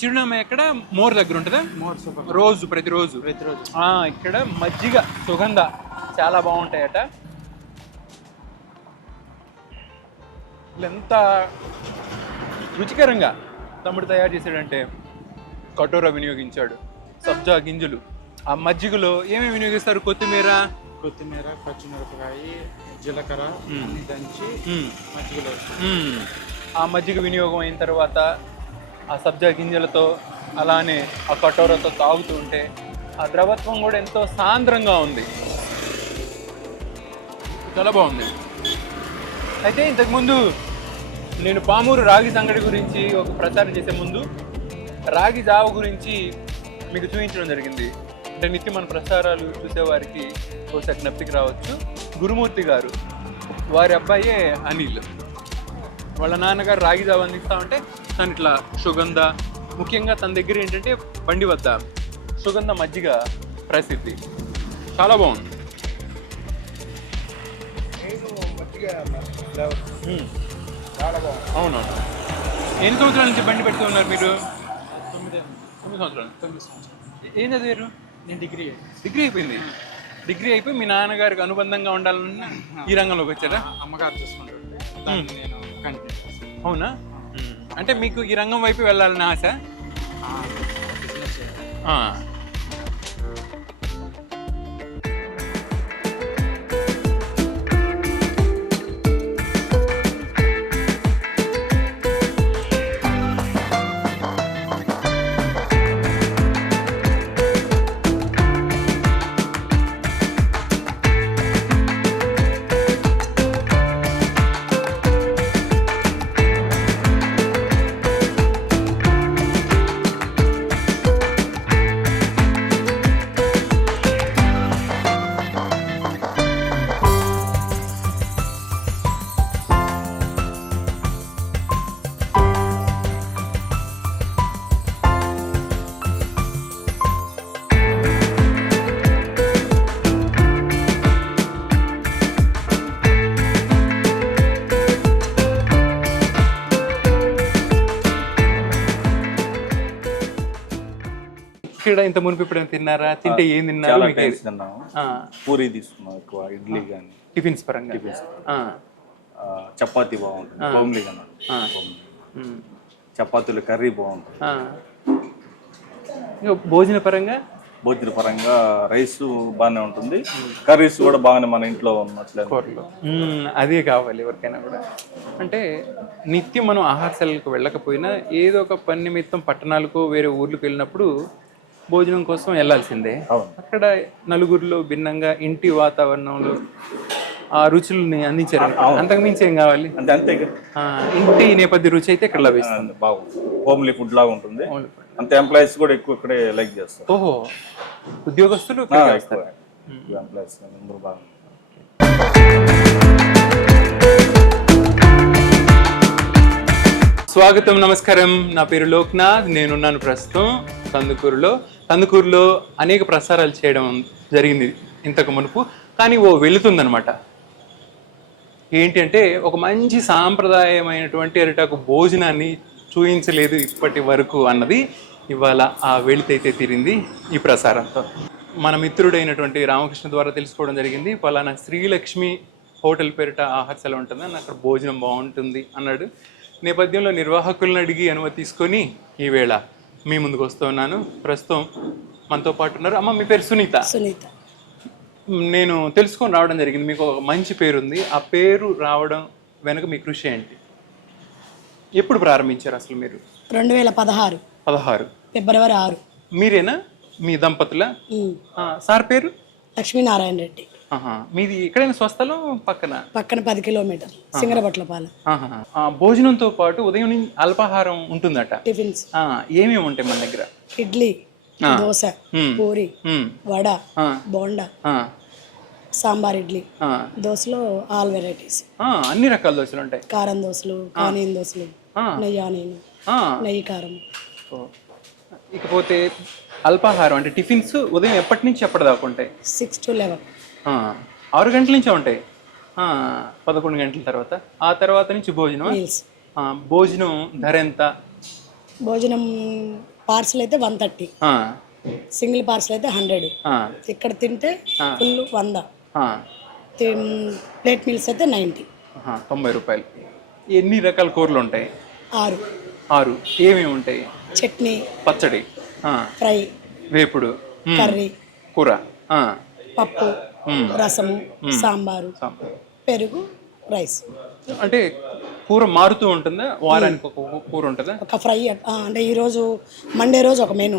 చిరునామా ఎక్కడ? మోర్ దగ్గర ఉంటుందా? మోర్ సూపర్ రోజు ప్రతిరోజు. ప్రతిరోజు. ఇక్కడ మజ్జిగ సుగంధ చాలా బాగుంటాయట. ఎంత రుచికరంగా తమ్ముడు తయారు చేశాడంటే కటోరా వినియోగించాడు. సబ్జా గింజలు. ఆ మజ్జిగలో ఏమేమి వినియోగిస్తారు? కొత్తిమీర? కొత్తిమీర పచ్చిమిరపకాయ జీలకర్ర దంచి. మజ్జిగలో. ఆ మజ్జిగ వినియోగం అయిన తర్వాత ఆ సబ్జా గింజలతో అలానే ఆ కటోరతో తాగుతూ ఉంటే ఆ ద్రవత్వం కూడా ఎంతో సాంద్రంగా ఉంది. చాలా బాగుంది. అయితే ఇంతకుముందు నేను పామూరు రాగి సంగటి గురించి ఒక ప్రచారం చేసే ముందు రాగి జావ గురించి మీకు చూపించడం జరిగింది. అంటే నిత్యం మన ప్రసారాలు చూసేవారికి బహుశా జ్ఞప్తికి రావచ్చు. గురుమూర్తి గారు వారి అబ్బాయే అనిల్. వాళ్ళ నాన్నగారు రాగి జావ అందిస్తా ఉంటే తను ఇట్లా సుగంధ ముఖ్యంగా తన దగ్గర ఏంటంటే బండి వద్ద సుగంధ మజ్జిగ ప్రసిద్ధి. చాలా బాగుంది. అవునవును ఎన్ని సంవత్సరాల నుంచి బండి పెడుతూ ఉన్నారు మీరు? తొమ్మిది తొమ్మిది సంవత్సరాలు. తొమ్మిది సంవత్సరాలు. ఏం చదివారు? నేను డిగ్రీ డిగ్రీ అయిపోయింది. డిగ్రీ అయిపోయి మీ నాన్నగారికి అనుబంధంగా ఉండాలన్న ఈ రంగంలోకి వచ్చారా? అమ్మగారు చూసుకుంటుండే నేను అవునా అంటే మీకు ఈ రంగం వైపు వెళ్ళాలని ఆశ ఇక్కడ ఇంత మునిపి ఎప్పుడైనా తిన్నారా? తింటే ఏం తిన్నారు? చాలా మీకు టైమ్స్ తిన్నాము. ఆ, పూరి తీసుకున్నాం ఎక్కువ ఇడ్లీ కానీ. టిఫిన్స్ పరంగా? ఆ, చపాతీ బాగుంటుంది ఉమ్, చపాతీలు కర్రీ బాగుంటుంది. ఆ. ఇంకా భోజన పరంగా? భోజన పరంగా రైస్ బాగానే ఉంటుంది. కర్రీస్ కూడా బాగానే మన ఇంట్లో ఉన్నట్లే కూరలు. అదే కావాలి ఎవరికైనా కూడా. అంటే నిత్యం మనం ఆహారశాలకు వెళ్ళకపోయినా ఏదో ఒక పని నిమిత్తం పట్టణాలకు వేరే ఊర్లకు వెళ్ళినప్పుడు భోజనం కోసం వెళ్ళాల్సిందే. అక్కడ నలుగురిలో భిన్నంగా ఇంటి వాతావరణంలో ఆ రుచుల్ని అందించారు. అంతకు మించి ఏం కావాలి? అంటే అంతే. ఇంటి నేపథ్య రుచి అయితే ఇక్కడ లభిస్తుంది. బాగుంది. హోమ్లీ ఫుడ్ లాగా ఉంటుంది. అంతే ఎంప్లాయీస్ కూడా ఎక్కువ ఇక్కడే లైక్ చేస్తారు. ఓహో ఉద్యోగస్తులు. ఎంప్లాయీస్ అందరూ బాగుంది స్వాగతం నమస్కారం. నా పేరు లోక్నాథ్. నేనున్నాను ప్రస్తుతం. కందుకూరులో కందుకూరులో అనేక ప్రసారాలు చేయడం జరిగింది ఇంతకు మునుపు. కానీ ఓ వెళుతుందనమాట ఏంటి అంటే ఒక మంచి సాంప్రదాయమైనటువంటి అరిటాకు భోజనాన్ని చూయించలేదు ఇప్పటి వరకు అన్నది ఇవాళ ఆ వెళితైతే తీరింది ఈ ప్రసారంతో. మన మిత్రుడైనటువంటి రామకృష్ణ ద్వారా తెలుసుకోవడం జరిగింది. పలానా శ్రీలక్ష్మి హోటల్ పేరిట ఆహారశాల ఉంటుందని అక్కడ భోజనం బాగుంటుంది అన్నాడు. నేపథ్యంలో నిర్వాహకులను అడిగి అనుమతి తీసుకొని ఈవేళ మీ ముందుకు వస్తున్నాను ప్రస్తుతం మనతో పాటు ఉన్నారు. అమ్మ మీ పేరు సునీత. సునీత. నేను తెలుసుకొని రావడం జరిగింది. మీకు ఒక మంచి పేరు ఉంది ఆ పేరు రావడం వెనుక మీ కృషి ఏంటి? ఎప్పుడు ప్రారంభించారు అసలు మీరు? రెండు వేల పదహారు. పదహారు. ఫిబ్రవరి ఆరు. మీరేనా? మీ దంపతుల? సార్ పేరు? లక్ష్మీనారాయణ రెడ్డి. మీది ఎక్కడైనా స్వస్థలం పక్కన పక్కన పది కిలోమీటర్ సింగరబట్లపాలెం ఆహా. ఆ, భోజనంతో పాటు ఉదయం అల్పాహారం ఉంటుందట టిఫిన్స్ ఏమేమి ఉంటాయి మన దగ్గర ఇడ్లీ దోశ. పూరి. వడ. బోండా. సాంబార్ ఇడ్లీ. దోశలో ఆల్ వెరైటీస్ అన్ని రకాల దోశలు ఉంటాయి కారం దోశలు ఆనియన్ దోశలు. నెయ్యి ఆనియన్. నెయ్యి కారం. ఇకపోతే అల్పాహారం అంటే టిఫిన్స్ ఉదయం ఎప్పటి నుంచి ఎప్పటిదాకా ఉంటాయి సిక్స్ టు లెవెన్ ఆరు గంటల నుంచే ఉంటాయి. పదకొండు గంటల తర్వాత. ఆ తర్వాత నుంచి భోజనం? భోజనం ధర ఎంత? భోజనం పార్సల్ అయితే వన్ థర్టీ. సింగిల్ పార్సల్ అయితే హండ్రెడ్. ఇక్కడ తింటే ఫుల్ వంద. ప్లేట్ మీల్స్ అయితే నైంటీ. తొంభై రూపాయలు. ఎన్ని రకాల కూరలు ఉంటాయి? ఆరు. ఆరు. ఏమేమి ఉంటాయి? చట్నీ. పచ్చడి. ఫ్రై. వేపుడు. కర్రీ. కూర. పప్పు. రసము సాంబారు. పెరుగు రైస్. అంటే కూర మారుతూ ఉంటుందా? వారానికి ఒక కూర ఉంటుందా? ఒక ఫ్రై అంటే ఈరోజు మండే రోజు ఒక మెనూ.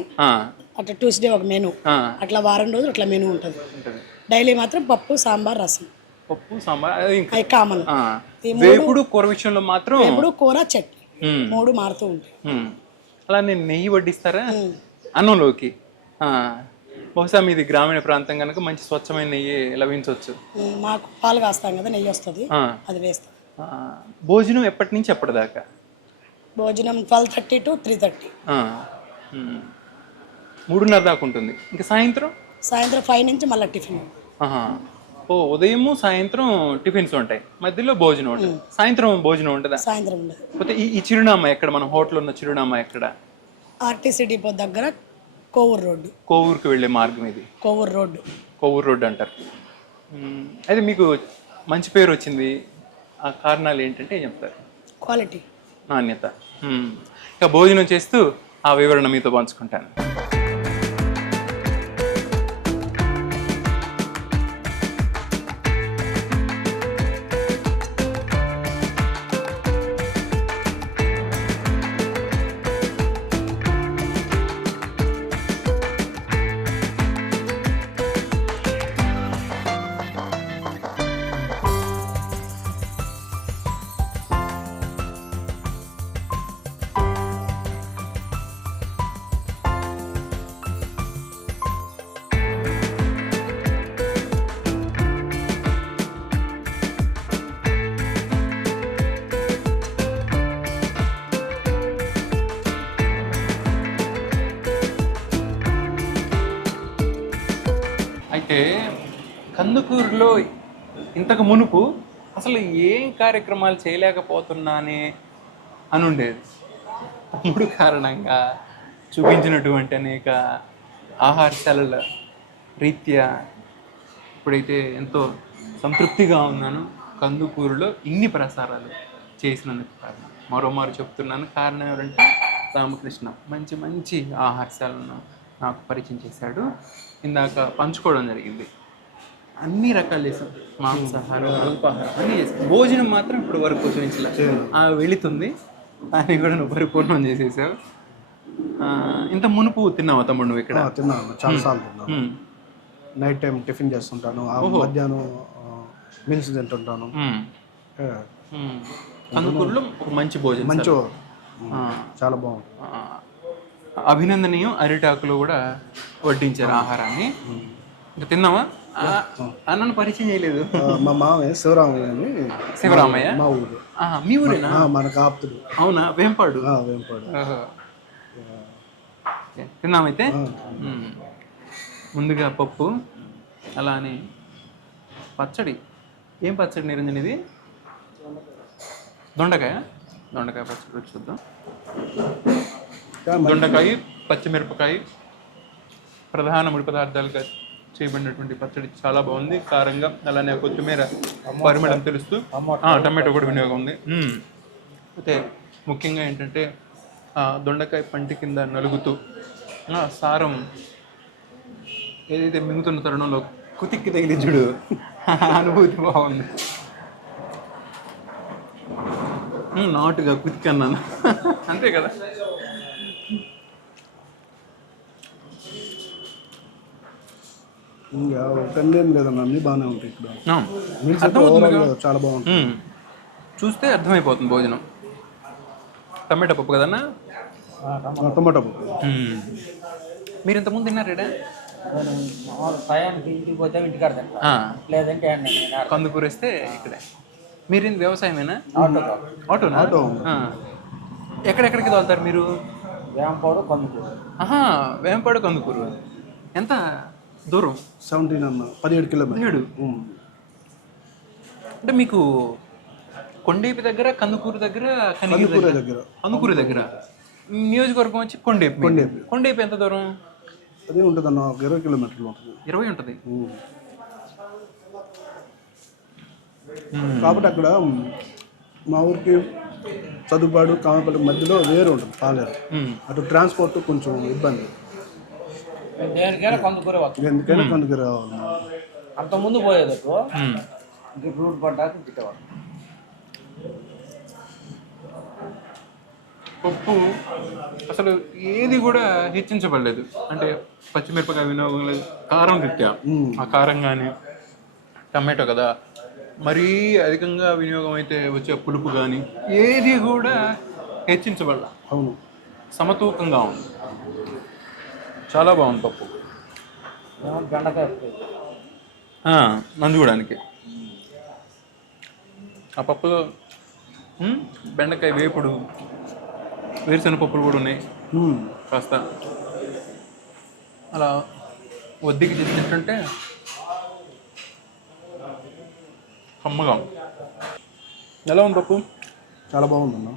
అట్లా ట్యూస్డే ఒక మెనూ. అట్లా వారం రోజులు అట్లా మెనూ ఉంటుంది. డైలీ మాత్రం పప్పు సాంబార్ రసం. పప్పు సాంబార్ అది కామన్. వేపుడు కూర విషయంలో మాత్రం ఎప్పుడు కూర చట్నీ. మూడు మారుతూ ఉంటాయి. మ్. అలా నేను నెయ్యి వడ్డిస్తారా? అన్నంలోకి. బహుశా మీది గ్రామీణ ప్రాంతం కనుక మంచి స్వచ్ఛమైన నెయ్యి లభించవచ్చు. మాకు పాలు కాస్తాం కదా నెయ్యి వస్తుంది. అది వేస్తాం. భోజనం ఎప్పటి నుంచి ఎప్పటిదాకా? భోజనం twelve thirty to three thirty. మూడున్నర దాకా ఉంటుంది. ఇంకా సాయంత్రం? సాయంత్రం ఫైవ్ నుంచి మళ్ళీ టిఫిన్. ఓ ఉదయము సాయంత్రం టిఫిన్స్ ఉంటాయి. మధ్యలో భోజనం ఉంటుంది. సాయంత్రం భోజనం ఉంటుందా? సాయంత్రం ఉండదు. ఈ ఈ చిరునామా ఎక్కడ? మన హోటల్ ఉన్న చిరునామా ఎక్కడ? ఆర్టీసీ డిపో దగ్గర కోవూరు రోడ్డు. కోవూరుకి వెళ్ళే మార్గం ఇది. కోవూరు రోడ్డు. కోవూరు రోడ్ అంటారు. అయితే మీకు మంచి పేరు వచ్చింది. ఆ కారణాలు ఏంటంటే చెప్తారు? క్వాలిటీ. నాణ్యత. ఇక భోజనం చేస్తూ ఆ వివరణ మీతో పంచుకుంటాను. కందుకూరులో ఇంతకు మునుపు అసలు ఏం కార్యక్రమాలు చేయలేకపోతున్నానే అని ఉండేది. తమ్ముడు కారణంగా చూపించినటువంటి అనేక ఆహారశాలల రీత్యా ఇప్పుడైతే ఎంతో సంతృప్తిగా ఉన్నాను. కందుకూరులో ఇన్ని ప్రసారాలు చేసినందుకు కారణం. మరోమారు చెప్తున్నాను. కారణం ఎవరంటే రామకృష్ణ. మంచి మంచి ఆహారశాలను నాకు పరిచయం చేశాడు. ఇందాక పంచుకోవడం జరిగింది. అన్ని రకాలు చేసాం మాంసాహారం అల్పాహారం అన్ని చేసాం భోజనం మాత్రం ఇప్పుడు వరకు చూపించలే ఆ వెళుతుంది. దాన్ని కూడా నువ్వు పరిపూర్ణం చేసేసావు. ఇంత మునుపు తిన్నావా తమ్ముడు నువ్వు ఇక్కడ? తిన్నాను. చాలా సార్లు తిన్నాను. నైట్ టైం టిఫిన్ చేస్తుంటాను. మధ్యాహ్నం మీల్స్ తింటుంటాను. కందుకూరులో ఒక మంచి భోజనం మంచి చాలా బాగుంటుంది ఆ, అభినందనీయం అరిటాకులో కూడా వడ్డించారు ఆహారాన్ని. ఇంకా తిన్నావా? అన్నను పరిచయం చేయలేదు. మా మామయ్య శివరామయ్య అని. శివరామయ్య? మా ఊరు. మీ ఊరేనా? ఆ, మనకు ఆప్తుడు అవునా? వేంపాడు? వేంపాడు. తిన్నామైతే. ముందుగా పప్పు అలానే పచ్చడి. ఏం పచ్చడి నిరంజన్ ఇది? దొండకాయ. దొండకాయ పచ్చడి చూద్దాం. దొండకాయ పచ్చిమిరపకాయ ప్రధాన ముడి పదార్థాలుగా చేయబడినటువంటి పచ్చడి చాలా బాగుంది. కారంగా అలానే కొత్తిమీర పరిమళం తెలుస్తూ టమాటో. కూడా వినియోగం ఉంది. అయితే ముఖ్యంగా ఏంటంటే దొండకాయ పంటి కింద నలుగుతూ సారం ఏదైతే మింగుతున్న తరుణంలో కుతిక్కి తగిలి చూడు అనుభూతి బాగుంది. నాటుగా కుతికి అన్నాను అంతే కదా? ఇంకా ఒకటి ఏం లేదన్న అన్ని బాగానే ఉంటాయి ఇక్కడ. overall చాలా బాగుంటుంది. మ్మ్. చూస్తే అర్థమైపోతుంది భోజనం. టమాటా పప్పు కదన్నా? ఆ, టమాటా పప్పు. మ్మ్. మీరు ఇంతకుముందు తిన్నారేడా టయానికి ఇంటికి పోతే ఆ, లేదంటే నేను. కందుకూర వేస్తే ఇక్కడే. మీరు ఏంది వ్యవసాయమేనా? ఆటోలో ఆటోనా? ఆ. ఎక్కడెక్కడికి తోలుతారు మీరు? వేంపాడు కొందుకూరు. ఆహా వేంపాడు కందుకూరు. ఎంత? దూరం. సెవెంటీన్ అన్న పదిహేడు కిలోమీటర్. పదిహేడు? అంటే మీకు కొండేపి దగ్గర కందుకూరు దగ్గర కనిగిరి కందుకూరు దగ్గర? కందుకూరు దగ్గర. నియోజకవర్గం వచ్చి కొండేపు. కొండేపు. కొండేపు ఎంత దూరం? అదే ఉంటుంది అన్న ఒక ఇరవై కిలోమీటర్లు ఉంటుంది. ఇరవై ఉంటుంది. ఉమ్. కాబట్టి అక్కడ మా ఊరికి చదువుబాడు కామపల్లి మధ్యలో వేరు ఉంటుంది పాలేరు. అటు ట్రాన్స్పోర్ట్ కొంచెం ఇబ్బంది. దేనికైనా కొందకూరే వస్తుంది ఎందుకైనా కొందుకు రావాలి. అంత ముందు పోయేది. ఇంక రూట్ పడ్డాక గిట్టేవాడు పప్పు అసలు ఏది కూడా హెచ్చించబడలేదు. అంటే పచ్చిమిరపకాయ వినియోగం లేదు. కారం రీత్యా ఆ కారం కానీ టమాటో కదా. మరీ అధికంగా వినియోగం అయితే వచ్చే పులుపు కానీ ఏది కూడా హెచ్చించబడల. అవును. సమతూకంగా ఉంది. చాలా బాగుంది పప్పు. బెండకాయ ఫ్రై. ఆ, నంజుకోవడానికి ఆ పప్పులో బెండకాయ వేపుడు వేరుశెనగ పప్పులు కూడా ఉన్నాయి. కాస్త అలా ఒద్దికి తింటుంటే కమ్మగా ఉంది. ఎలా ఉంది పప్పు? చాలా బాగుందన్న.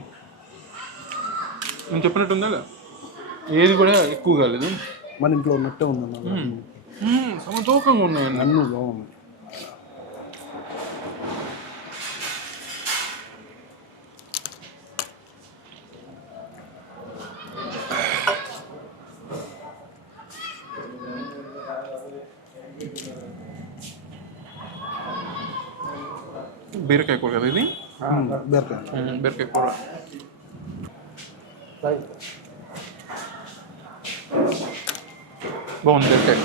నేను చెప్పినట్టుందా? ఏది కూడా ఎక్కువ కాలేదు. మన ఇంట్లో ఉన్నట్టే ఉందన్న సమతూకంగా ఉన్నాయండి అన్నీ బాగుంది బీరకాయ కూర కదా ఇది? బీరకాయ. బీరకాయ కూర. బాగుంది బీరకాయ.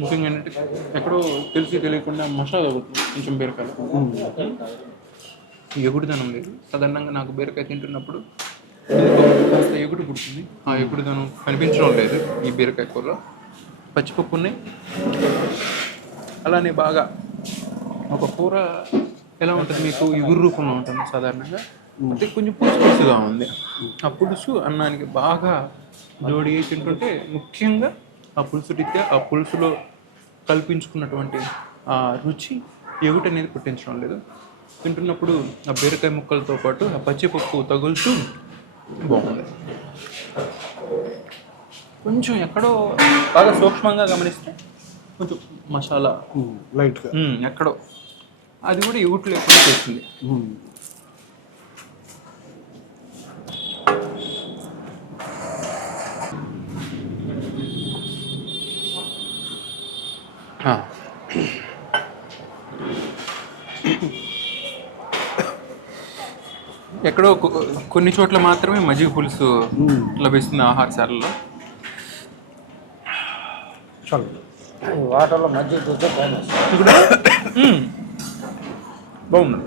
ముఖ్యంగా ఏంటంటే ఎక్కడో తెలిసి తెలియకుండా మసాలా కొంచెం బీరకాయ. ఎగుడుదనం లేదు. సాధారణంగా నాకు బీరకాయ తింటున్నప్పుడు కాస్త ఎగుడు పుడుతుంది. ఆ ఎగుడుదనం కనిపించడం లేదు ఈ బీరకాయ కూరలో. పచ్చిపప్పు ఉన్నాయి అలానే బాగా ఒక కూర ఎలా ఉంటుంది మీకు? ఇగురు రూపంలో ఉంటుంది సాధారణంగా? అంటే కొంచెం పులుసు పులుసుగా ఉంది. ఆ పులుసు అన్నానికి బాగా జోడి తింటుంటే ముఖ్యంగా ఆ పులుసు రీత్యా ఆ పులుసులో కల్పించుకున్నటువంటి ఆ రుచి ఎగుట అనేది పుట్టించడం లేదు. తింటున్నప్పుడు ఆ బీరకాయ ముక్కలతో పాటు ఆ పచ్చిపప్పు తగులుతూ బాగుంది. కొంచెం ఎక్కడో బాగా సూక్ష్మంగా గమనిస్తే కొంచెం మసాలా. లైట్గా. ఎక్కడో. అది కూడా ఎగుటు లేకుండా చేస్తుంది. ఎక్కడో కొన్ని చోట్ల మాత్రమే మజ్జిగ పులుసు లభిస్తుంది ఆహారశాలలో ఈ వాటర్లో. ఇక్కడ మ్మ్. బాగుంది.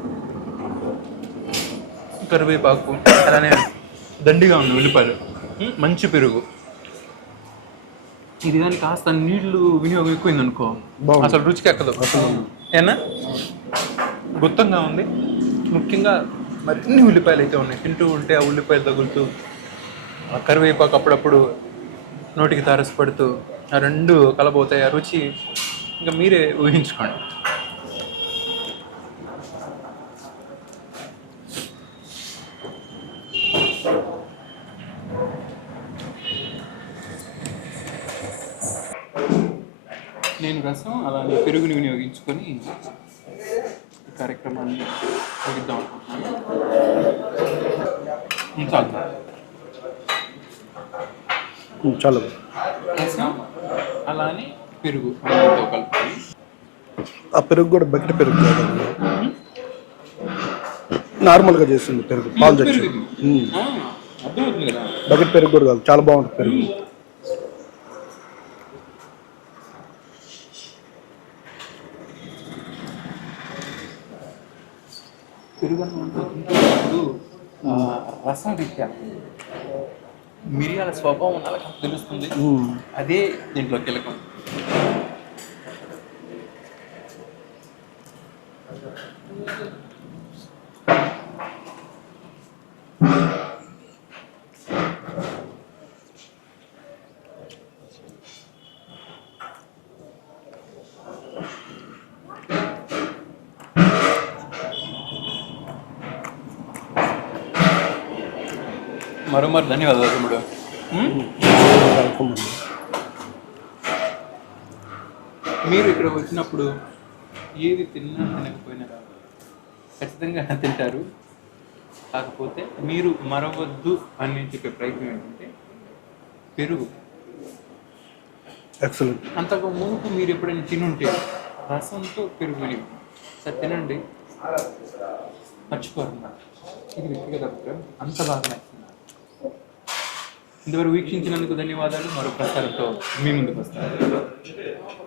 కరివేపాకు అలానే దండిగా ఉంది ఉల్లిపాయలు. మంచి పెరుగు. ఇది కానీ కాస్త నీళ్ళు వినియోగం ఎక్కువైంది అనుకో బాగుంది. అసలు రుచికి ఎక్కదు. ఏనా? గుత్తంగా ఉంది. ముఖ్యంగా మరిన్ని ఉల్లిపాయలు అయితే ఉన్నాయి. తింటూ ఉంటే ఆ ఉల్లిపాయలు తగులుతూ ఆ కరివేపాకు అప్పుడప్పుడు నోటికి తారసపడుతూ ఆ రెండు కలబోతాయి. ఆ రుచి ఇంకా మీరే ఊహించుకోండి. నేను రసం అలానే పెరుగుని వినియోగించుకొని కార్యక్రమాన్ని ముగిద్దాం. చాలు. అలానే పెరుగు. కలుపుకొని ఆ పెరుగు కూడా బకెట్ పెరుగు నార్మల్గా చేస్తుంది పెరుగు పాలు తెచ్చి. అర్థమవుతుంది కదా. బకెట్ పెరుగు కూడా కాదు చాలా బాగుంటుంది పెరుగు. రసం రీత్యా మిరియాల స్వభావం అలాగే తెలుస్తుంది. అదే దీంట్లో కీలకం మరో మరి ధన్యవాదాలు తమ్ముడు. మీరు ఇక్కడ వచ్చినప్పుడు ఏది తిన్నా తినకపోయినా ఖచ్చితంగా తింటారు. కాకపోతే మీరు మరవద్దు అని చెప్పే ప్రయత్నం ఏంటంటే పెరుగు. ఎక్సలెంట్ అంతకు ముందు మీరు ఎప్పుడైనా తినుంటే రసంతో పెరుగు విని సరే తినండి. మర్చిపోరు ఇది వ్యక్తిగత అంత బాగా నచ్చింది. ఇంతవరకు వీక్షించినందుకు ధన్యవాదాలు. మరో ప్రసారంతో మీ ముందుకు వస్తాను.